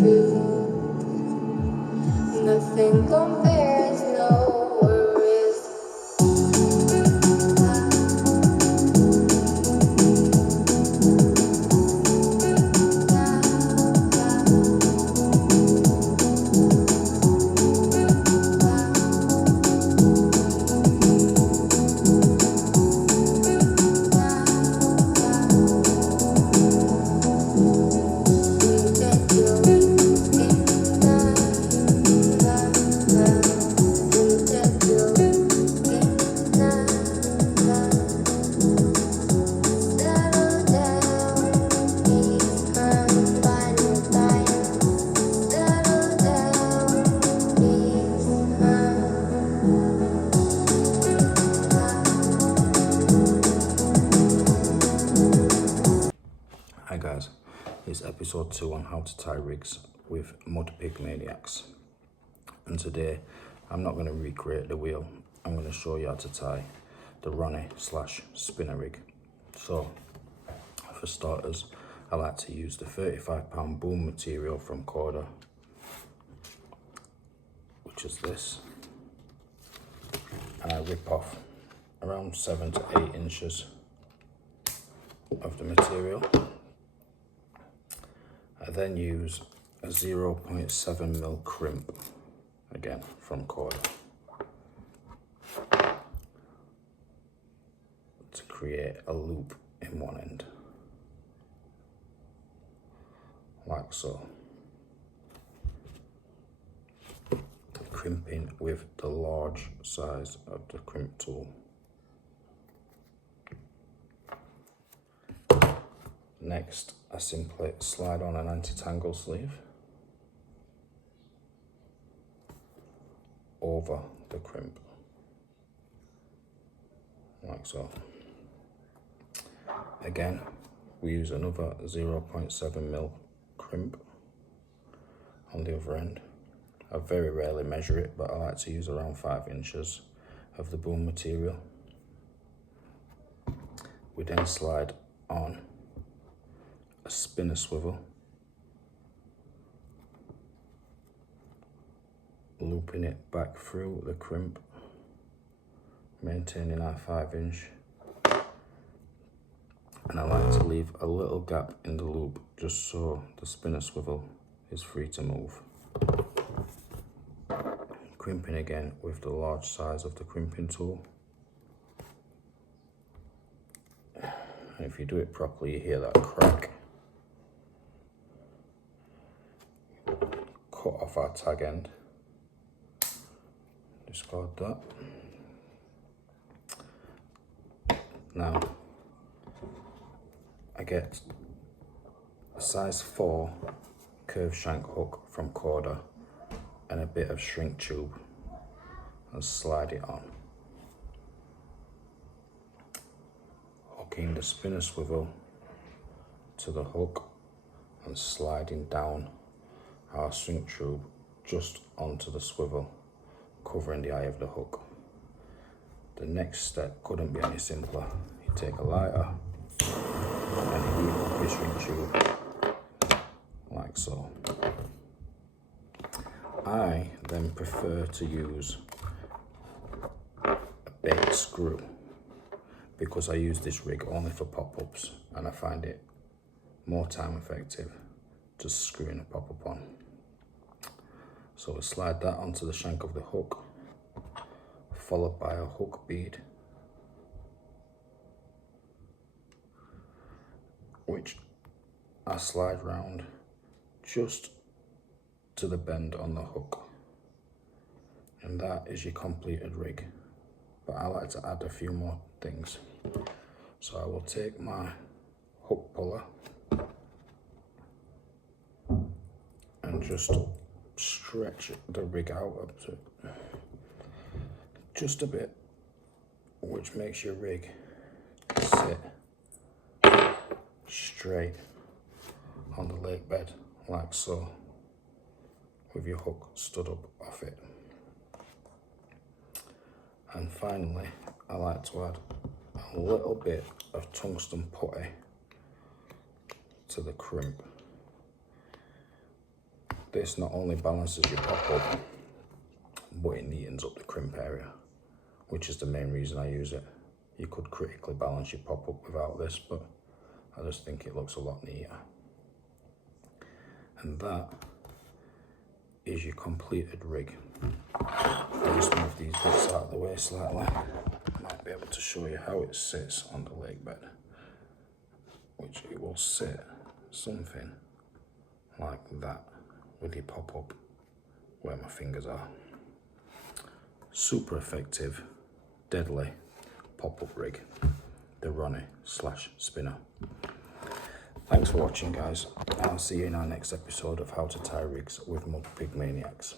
true. Nothing compares, no worries. Hi guys, it's episode 2 on how to tie rigs with mud pig maniacs. And today I'm not going to recreate the wheel, I'm going to show you how to tie the Ronnie / spinner rig. So for starters, I like to use the 35-pound boom material from Corda, which is this, and I rip off around 7 to 8 inches of the material. I then use a 0.7mm crimp, again from Corda, to create a loop in one end, like so. Crimping with the large size of the crimp tool. Next, I simply slide on an anti-tangle sleeve over the crimp, like so. Again, we use another 0.7mm crimp on the other end. I very rarely measure it, but I like to use around 5 inches of the boom material. We then slide on a spinner swivel, looping it back through the crimp, maintaining our 5-inch, and I like to leave a little gap in the loop just so the spinner swivel is free to move. Crimping again with the large size of the crimping tool. And if you do it properly, you hear that crack. Cut off our tag end, discard that. Now I get a size 4 curved shank hook from Corda and a bit of shrink tube and slide it on, hooking the spinner swivel to the hook and sliding down our shrink tube just onto the swivel, covering the eye of the hook. The next step couldn't be any simpler. You take a lighter and heat up your shrink tube, like so. I then prefer to use a bait screw because I use this rig only for pop-ups and I find it more time effective just screwing a pop-up on. So we slide that onto the shank of the hook, followed by a hook bead, which I slide round just to the bend on the hook. And that is your completed rig. But I like to add a few more things. So I will take my hook puller and just stretch the rig out up to just a bit, which makes your rig sit straight on the lake bed, like so, with your hook stood up off it. And finally, I like to add a little bit of tungsten putty to the crimp. this not only balances your pop-up, but it neatens up the crimp area, which is the main reason I use it. You could critically balance your pop-up without this, but I just think it looks a lot neater. And that is your completed rig. I'll just move these bits out of the way slightly. I might be able to show you how it sits on the lake bed, which it will sit something like that with your pop-up where my fingers are. Super effective, deadly pop-up rig, the Ronnie / spinner. Thanks for watching, guys. I'll see you in our next episode of How to Tie Rigs with Mud Pig Maniacs.